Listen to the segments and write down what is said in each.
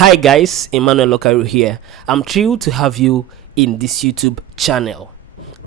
Hi guys, Emmanuel Okaru here. I'm thrilled to have you in this YouTube channel.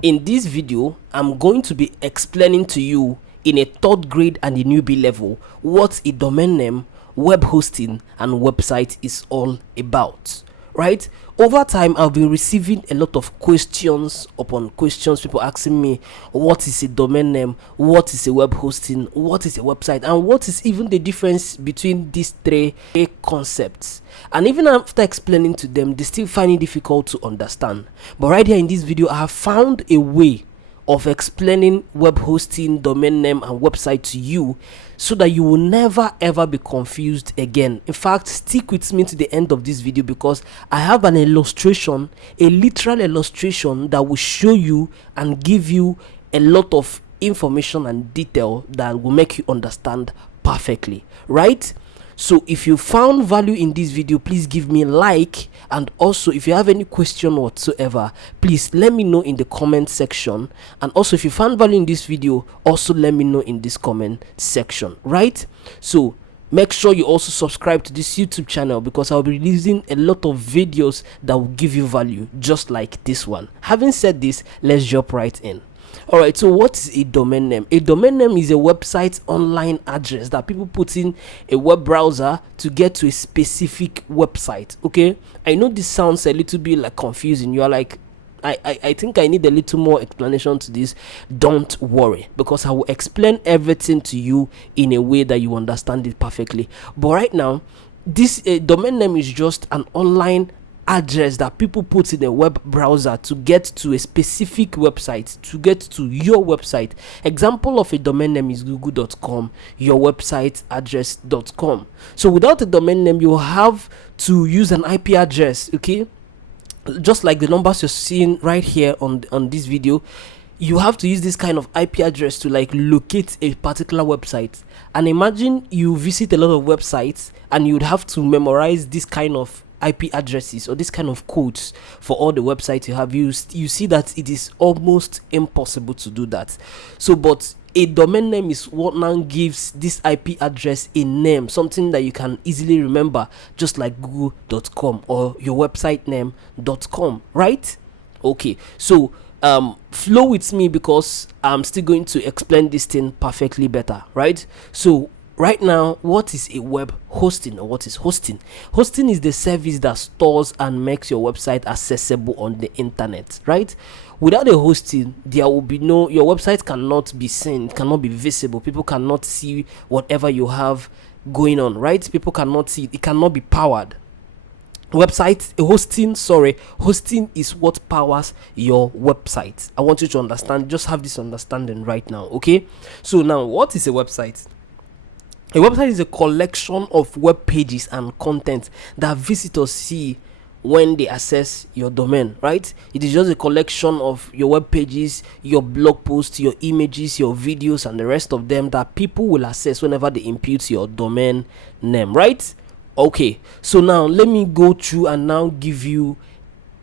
In this video, I'm going to be explaining to you in a third grade and a newbie level what a domain name, web hosting, and website is all about. Right? Over time, I've been receiving a lot of questions upon questions, people asking me what is a domain name, what is a web hosting, what is a website, and what is even the difference between these three concepts. And even after explaining to them, they still find it difficult to understand. But right here in this video, I have found a way of explaining web hosting, domain name, and website to you so that you will never ever be confused again. In fact, stick with me to the end of this video because I have an illustration, a literal illustration that will show you and give you a lot of information and detail that will make you understand perfectly, right? So if you found value in this video, please give me a like, and also if you have any question whatsoever, please let me know in the comment section. And also if you found value in this video, also let me know in this comment section, right? So make sure you also subscribe to this YouTube channel because I'll be releasing a lot of videos that will give you value just like this one. Having said this, let's jump right in. Alright, so what is a domain name? A domain name is a website online address that people put in a web browser to get to a specific website. Okay, I know this sounds a little bit like confusing. You are like, I think I need a little more explanation to this. Don't worry, because I will explain everything to you in a way that you understand it perfectly. But right now, this domain name is just an online address that people put in a web browser to get to a specific website, to get to your website. Example of a domain name is google.com, your website address.com. So without a domain name, you have to use an IP address, okay? Just like the numbers you're seeing right here on this video, you have to use this kind of IP address to like locate a particular website. And imagine you visit a lot of websites and you'd have to memorize this kind of IP addresses or this kind of codes for all the websites you have used. You see that it is almost impossible to do that. So but a domain name is what now gives this IP address a name, something that you can easily remember, just like google.com or your website name.com, right? Okay, so flow with me because I'm still going to explain this thing perfectly better, right? So right now, what is a web hosting or what is hosting? Hosting is the service that stores and makes your website accessible on the internet, right? Without a hosting, there will be your website cannot be seen, cannot be visible. People cannot see whatever you have going on, right? People cannot see it, cannot be powered. Hosting is what powers your website. I want you to understand, just have this understanding right now, okay? So now, what is a website? A website is a collection of web pages and content that visitors see when they access your domain, right? It is just a collection of your web pages, your blog posts, your images, your videos, and the rest of them that people will access whenever they input your domain name, right? Okay, so now let me go through and now give you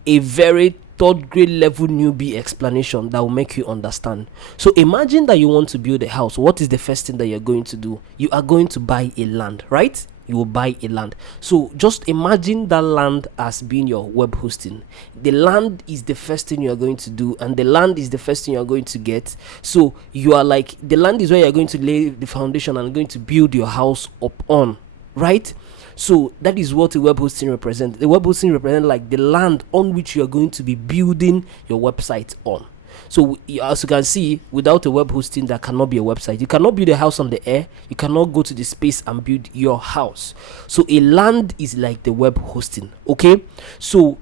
a very third grade level newbie explanation that will make you understand. So imagine that you want to build a house. What is the first thing that you're going to do? You are going to buy a land, right? You will buy a land. So just imagine that land as being your web hosting. The land is the first thing you are going to do, and the land is the first thing you are going to get. So you are like, the land is where you're going to lay the foundation and going to build your house up on, right? So that is what a web hosting represents. The web hosting represents like the land on which you are going to be building your website on. So as you can see, without a web hosting, there cannot be a website. You cannot build a house on the air. You cannot go to the space and build your house. So a land is like the web hosting, okay? So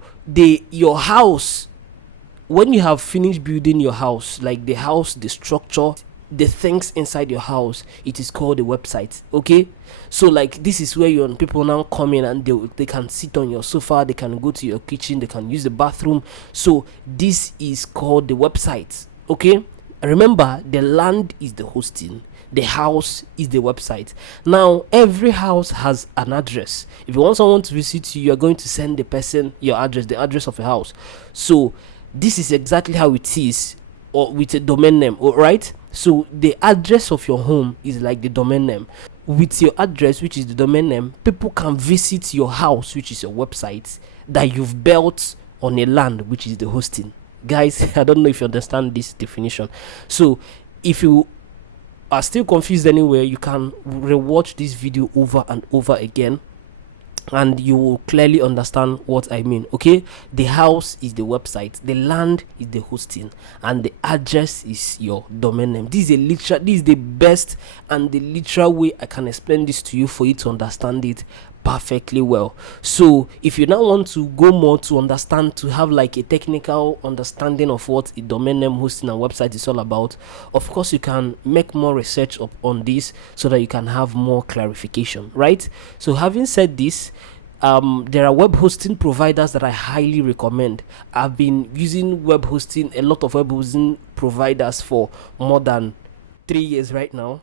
your house, when you have finished building your house, like the house, the structure, the things inside your house, it is called a website, okay? So like this is where your people now come in and they can sit on your sofa, they can go to your kitchen, they can use the bathroom. So this is called the website, okay? Remember, the land is the hosting, the house is the website. Now every house has an address. If you want someone to visit you, you're going to send the person your address, the address of a house. So this is exactly how it is or with a domain name, all right? So the address of your home is like the domain name. With your address, which is the domain name, people can visit your house, which is your website that you've built on a land, which is the hosting. Guys, I don't know if you understand this definition. So if you are still confused anywhere, you can rewatch this video over and over again and you will clearly understand what I mean. Okay, the house is the website, the land is the hosting, and the address is your domain name. This is the best and the literal way I can explain this to you for you to understand it perfectly well. So if you now want to go more to understand, to have like a technical understanding of what a domain name hosting and website is all about, of course you can make more research on this so that you can have more clarification, right? So having said this, there are web hosting providers that I highly recommend. I've been using a lot of web hosting providers for more than 3 years right now.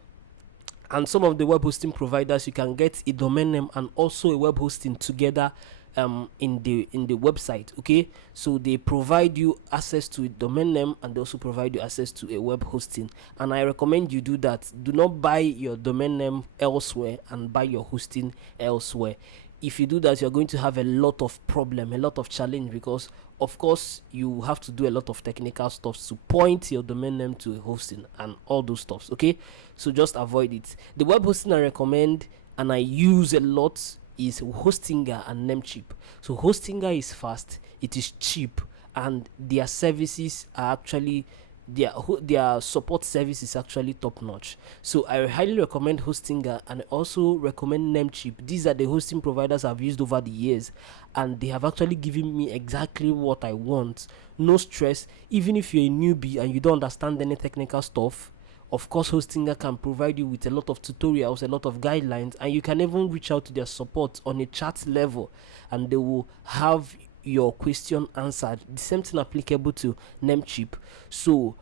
And some of the web hosting providers, you can get a domain name and also a web hosting together in the website. Okay, so they provide you access to a domain name and they also provide you access to a web hosting, and I recommend you do that. Do not buy your domain name elsewhere and buy your hosting elsewhere. If you do that, you're going to have a lot of problem, a lot of challenge, because of course you have to do a lot of technical stuff to point your domain name to a hosting and all those stuffs. Okay, so just avoid it. The web hosting I recommend and I use a lot is Hostinger and Namecheap. So Hostinger is fast, it is cheap, and their services are actually their support service is actually top notch. So I highly recommend Hostinger and I also recommend Namecheap. These are the hosting providers I've used over the years, and they have actually given me exactly what I want. No stress. Even if you're a newbie and you don't understand any technical stuff, of course Hostinger can provide you with a lot of tutorials, a lot of guidelines, and you can even reach out to their support on a chat level and they will have your question answered. The same thing applicable to Namecheap. So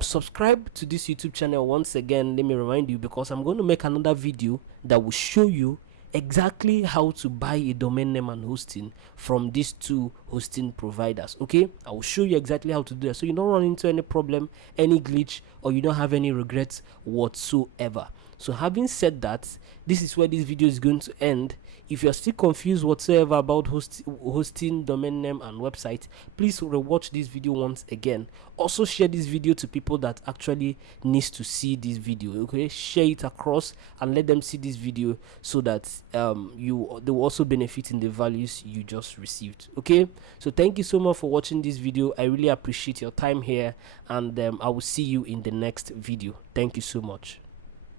subscribe to this YouTube channel once again. Let me remind you, because I'm going to make another video that will show you exactly how to buy a domain name and hosting from these two hosting providers. Okay, I will show you exactly how to do it so you don't run into any problem, any glitch, or you don't have any regrets whatsoever. So having said that, this is where this video is going to end. If you're still confused whatsoever about hosting domain name and website, please rewatch this video once again. Also share this video to people that actually needs to see this video. Okay, share it across and let them see this video so that they will also benefit in the values you just received. Okay, so thank you so much for watching this video. I really appreciate your time here, and I will see you in the next video. Thank you so much.